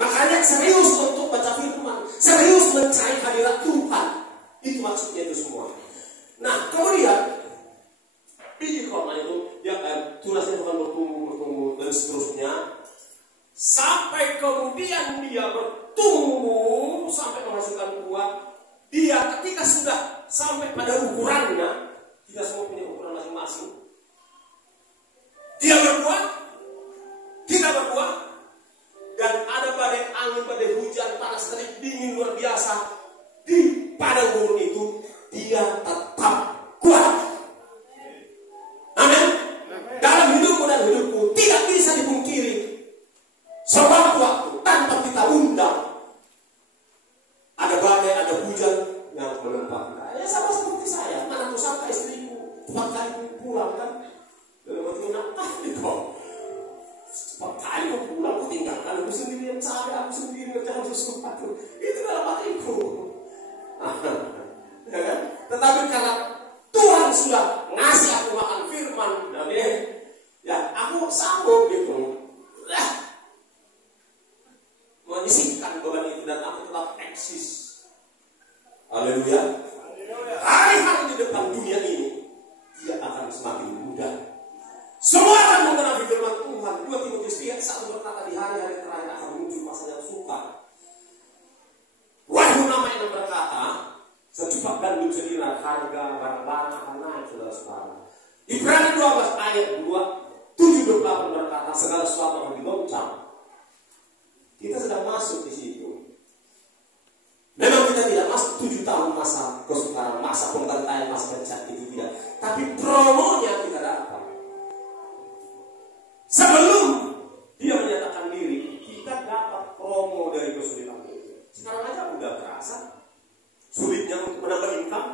Makanya serius untuk baca firman, serius mencari hadirat Tuhan. Itu maksudnya itu semua. Nah, kemudian biji kurma itu dia tunasnya bukan bertumbuh dan seterusnya sampai kemudian dia bertumbuh sampai menghasilkan buah. Dia ketika sudah sampai pada ukurannya, kita semua punya ukuran masing-masing. Dia berbuah, kita berbuah, dan ada badai angin, badai hujan, panas terik, dingin luar biasa di padang gurun itu, dia tetap kuat. sanggup gitu. Menyisihkan beban itu dan aku tetap eksis. Haleluya. Hari-hari di depan dunia ini tidak akan semakin mudah. Semua akan mengenal firman Tuhan. 2 Timotius 1 berkata di hari-hari terakhir akan muncul masa yang sukar. Wahyu namanya berkata, secepat gandum sedinar harga barang-barang akan naik, saudara-saudara. Ibrani 12 ayat 7-8 berkata segala sesuatu akan digoncang. Kita sedang masuk di situ. Memang kita tidak masuk 7 tahun masa kesukaran, masa pembantaian, masa pecat itu tidak. Tapi promonya kita dapat. Sebelum dia menyatakan diri, kita dapat promo dari kesulitan itu. Sekarang aja udah terasa sulitnya untuk menambah income.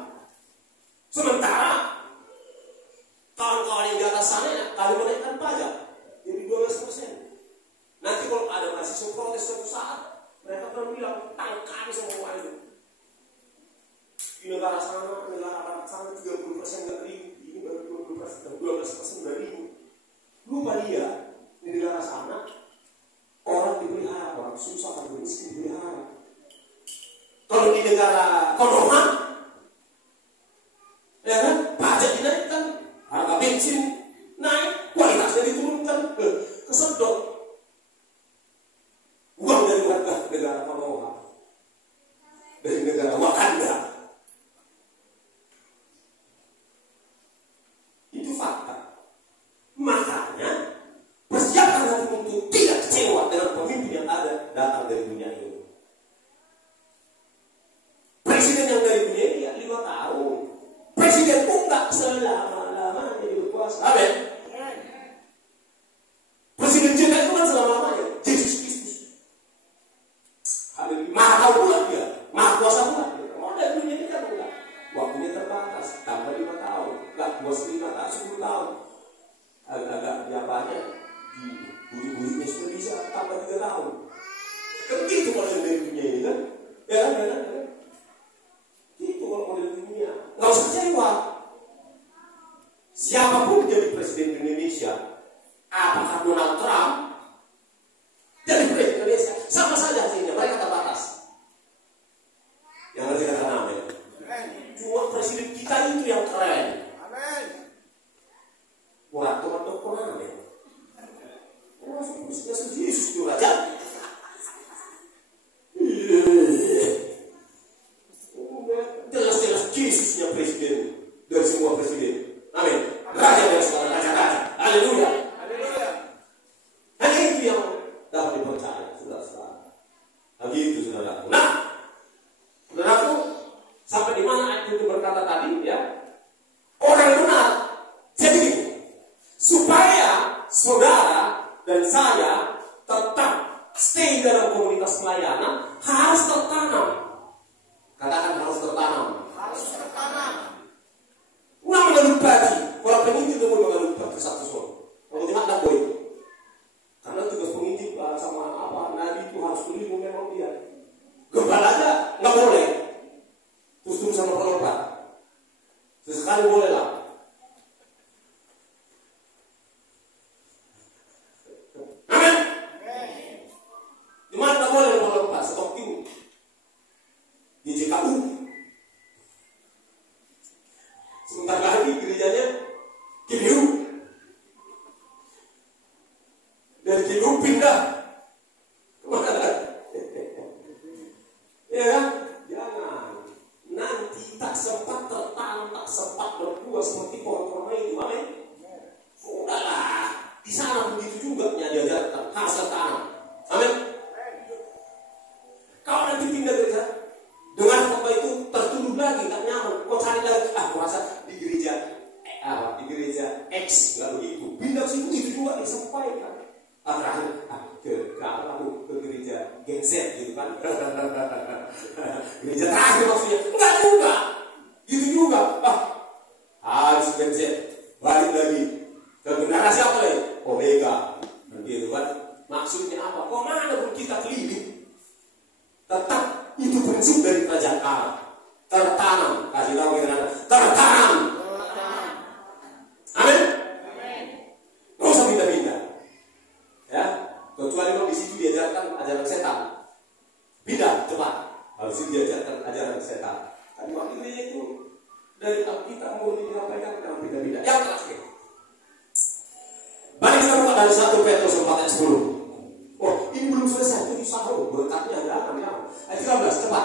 Sementara kawan-kawan yang di atas sana kali menaikkan pajak jadi 12%. Nanti kalau ada mahasiswa protes suatu saat, mereka akan bilang tangkap semua itu. Di negara sana, negara barat sana 30% nggak ribu, ini baru 20%, 12% nggak ribu. Lupa dia di negara sana orang dipelihara, orang susah, orang miskin dipelihara. Kalau di negara Konoha, ya kan, pajak dinaikkan, harga bensin naik, kualitasnya diturunkan, kesedot. Uang dari warga negara Konoha, dari negara Wakanda. Itu fakta. Makanya persiapkan hati untuk tidak kecewa dengan pemimpin yang ada datang dari dunia ini. Presiden yang dari dunia ini ya 5 tahun. Presiden pun nggak selama-lamanya di berkuasa. Amin. Presiden kita itu kan selama-lamanya. Yesus Kristus. Maha tahu pula dia, maha kuasa pula dia. Mau dari dunia ini kan enggak. Waktunya terbatas, tambah 5 tahun. Nggak puas 5 tahun, 10 tahun. Agak-agak diapanya di buri-burinya sudah bisa tambah 3 tahun. Kan gitu kalau yang dari dunia ini kan. Ya kan. Itu kalau model dunia. Nggak usah kecewa. Siapapun jadi presiden Indonesia, apakah Donald Trump jadi presiden Indonesia, sama saja hasilnya, mereka terbatas. Yang ngerti kata amin. Cuma presiden kita itu yang keren. Amin. Waktu atau amin. Masuk Yesus itu raja. Jelas-jelas Yesusnya presiden dari semua presiden. Amin. Raja dari segala raja-raja. Haleluya. Hanya itu yang dapat dipercaya, saudara-saudara. Begitu, saudaraku. Nah, saudaraku, sampai di mana ayat itu berkata tadi, ya? Orang yang benar. Jadi, supaya saudara dan saya tetap stay dalam komunitas pelayanan, harus tertanam. Katakan harus tertanam. Harus tertanam. Nggak mengalut pagi. Kalau penginjil itu mau mengalut pagi satu soal. Kalau tidak ada boy. Karena tugas penginjil sama apa nabi itu harus pelindung memang dia. Gembala aja nggak boleh. Terus sama pelompat. Sesekali boleh lah. Amin. Di mana nggak boleh pelompat? Stok tim. Di JKU. Sebentar lagi gerejanya Kiliu. Dari Kiliu pindah kemana lagi? Ya kan? Jangan. Nanti tak sempat tertanam, tak sempat berbuah seperti pohon kurma itu, amin. Sudahlah. Di sana begitu juga diajarkan harus tertanam, amin. Kalau nanti pindah gereja, dengan khotbah itu tertuduh lagi, tak nyaman. Kau cari lagi, merasa di gereja X nggak begitu. Pindah situ itu juga disampaikan. Terakhir ke gereja Gen Z gitu kan. Gereja terakhir maksudnya. Enggak juga. Gitu juga. Harus Gen Z. Balik lagi ke generasi apa lagi? Omega. Gitu kan. Maksudnya apa? Kemana pun kita keliling, tetap itu prinsip dari kerajaan Allah. Tertanam. Kasih tahu kita tertanam. Amin. Nggak usah pindah-pindah. Kecuali kalau di situ diajarkan ajaran setan. Pindah, cepat. Harus diajarkan ajaran setan. Tapi waktu itu dari Alkitab mau disampaikan dengan pindah-pindah. Yang terakhir. Mari kita buka dari 1 Petrus 4 ayat 10. Oh, ini belum selesai. Jadi sahur. Berkatnya ada apa? Ayat 13, cepat.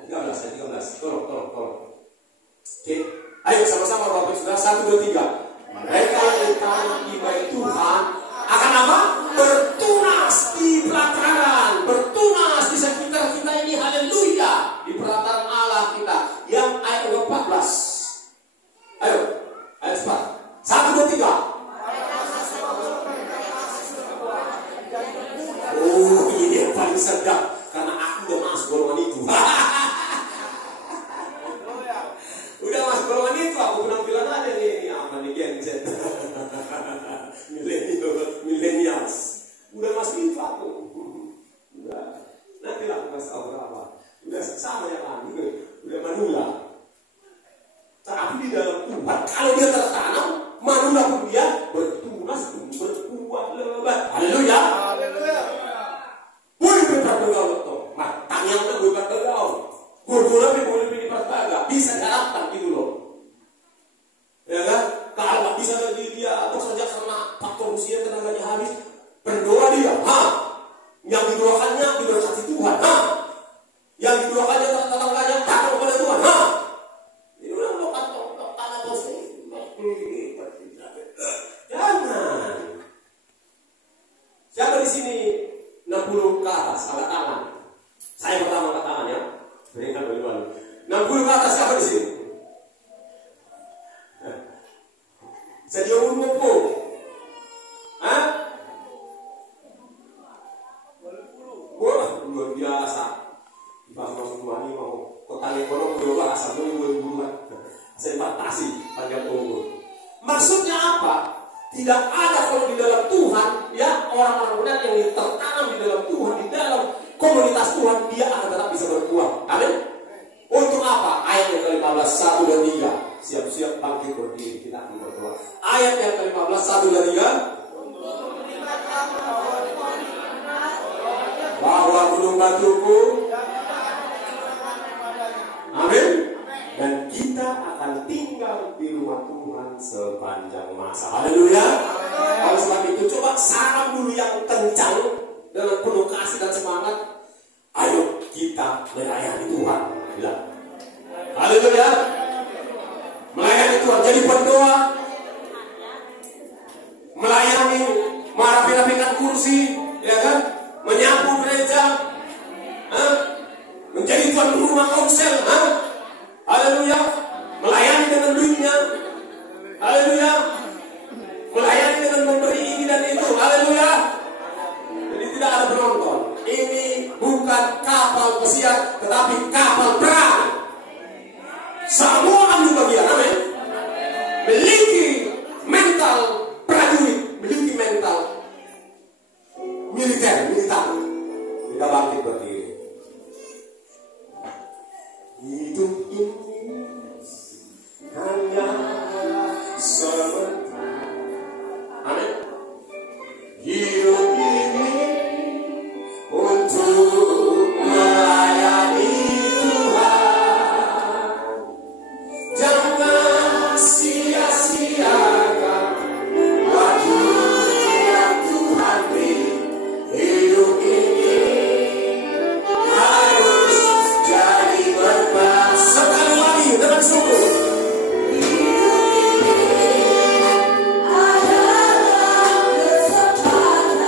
Ayat 13. Tolong. Oke. Ayo sama-sama Bapak Saudara. 1, 2, 3. Mereka yang dibaik Tuhan akan apa? Bertunas di pelataran, bertunas di sekitar kita ini, haleluya, di pelataran Allah kita. Yang ayat 14. Ayo, ayat 4. 1, 2, 3. Oh, ini yang paling sedap karena aku udah masuk golongan itu. Udah masuk golongan itu, aku penampilan aja nih, apa nih Gen Z. Millennials. Udah masuk itu aku. Udah. Nanti lah aku kasih tahu berapa. Udah sama yang lain. Udah manula. Tapi di dalam Tuhan, kalau dia tertanam, manula pun dia bertunas, berkuat lebat. Haleluya. Boleh berpergaul toh. Matangnya udah boleh berpergaul. Guru-guru boleh berpergaul. Bisa diharapkan gitu loh. Ya kan? Kalau bisa dia bekerja karena faktor usia tenaganya habis, berdoa dia, yang didoakannya diberkati Tuhan, yang didoakannya tetangganya datang kepada Tuhan, ini udah doa tanah bosnya, jangan. Siapa di sini 60 ke atas angkat tangan? Saya pertama angkat tangan ya, berikan bagaimana? 60 ke atas siapa di sini? Sedia umurmu, wah luar biasa. Masuk Tuhan ini mau kotanya kono berdoa asal boleh bulan. Saya batasi panjang umur. Maksudnya apa? Tidak ada kalau di dalam Tuhan, ya orang-orang benar yang tertanam di dalam Tuhan, di dalam komunitas Tuhan, dia akan tetap bisa berbuah. Amin. Untuk apa? Ayat yang ke-15, 1 dan 3. Siap-siap bangkit berdiri, kita akan berdoa. Ayat yang ke-15, 1 dan 3. Bahwa gunung batuku, amin. Dan kita akan tinggal di rumah Tuhan sepanjang masa. Haleluya. Oleh sebab itu, coba salam dulu yang kencang dengan penuh kasih dan semangat. Ayo kita melayani Tuhan. Bilang, haleluya. Melayani Tuhan, jadi berdoa, melayani, merapi-rapikan kursi, ya kan, menyapu gereja, menjadi tuan rumah konsel, haleluya, melayani dengan duitnya, haleluya, melayani dengan memberi ini dan itu, haleluya. Jadi tidak ada penonton. Ini bukan kapal pesiar, tetapi kapal perang. Semua ambil bagian, amin. Memiliki mental prajurit, memiliki mental militer. Kita bangkit berdiri. Hidup ini hanya sebentar, amin. Hidup ini untuk melayani Tuhan. Jangan sia-siakan waktu yang Tuhan beri. Hidup ini harus jadi berkat. Sekali lagi dengan sungguh. Hidup ini adalah kesempatan.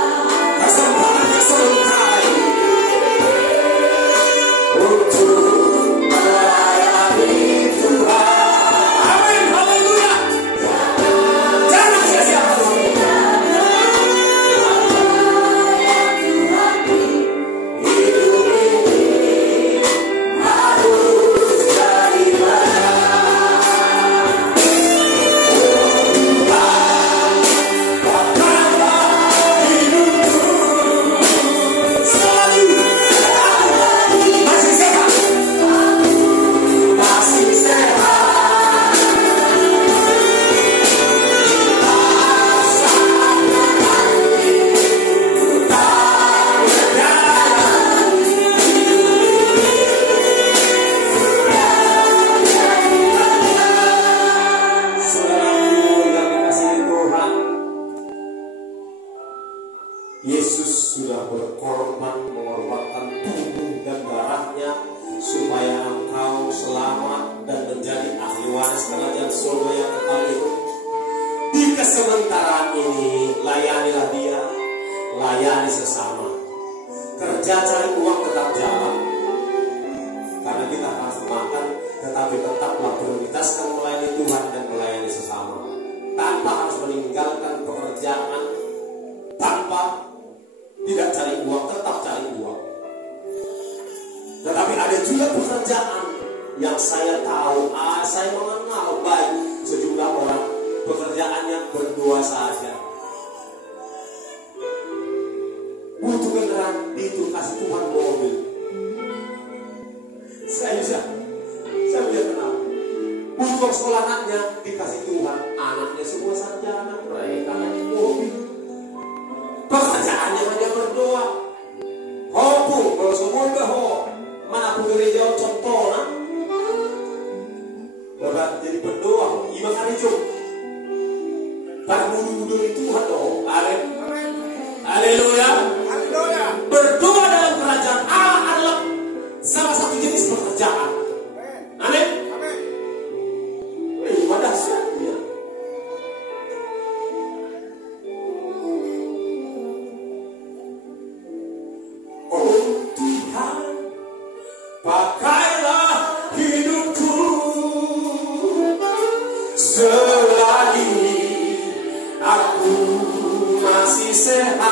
Yesus sudah berkorban, mengorbankan tubuh dan darahnya supaya engkau selamat dan menjadi ahli waris kerajaan surga yang kekal itu. Di kesementaraan ini layanilah dia, layani sesama. Kerja cari uang tetap jalan, karena kita harus makan, tetapi tetaplah prioritaskan melayani Tuhan dan melayani sesama, tanpa harus meninggalkan pekerjaan, tanpa tidak cari uang, tetap cari uang. Tetapi ada juga pekerjaan yang saya tahu, saya mengenal baik sejumlah orang, pekerjaannya berdua saja. Butuh kendaraan, itu kasih Tuhan mobil. Saya bisa kenal. Butuh sekolah anaknya, dikasih Tuhan, anaknya semua sarjana, mereka naik mobil. Pekerjaannya hanya berdoa. Hopu, kalau semua ho, mana aku gereja contoh, nah? Bapak jadi berdoa, imam hari Jumat. Para mudu-mudu itu Tuhan dong. Amin. Haleluya. Haleluya. Berdoa dalam kerajaan Allah adalah salah satu jenis pekerjaan. Amin. Amin. Ibadah dahsyatnya. Oh Tuhan, pakailah hidupku selagi aku masih sehat.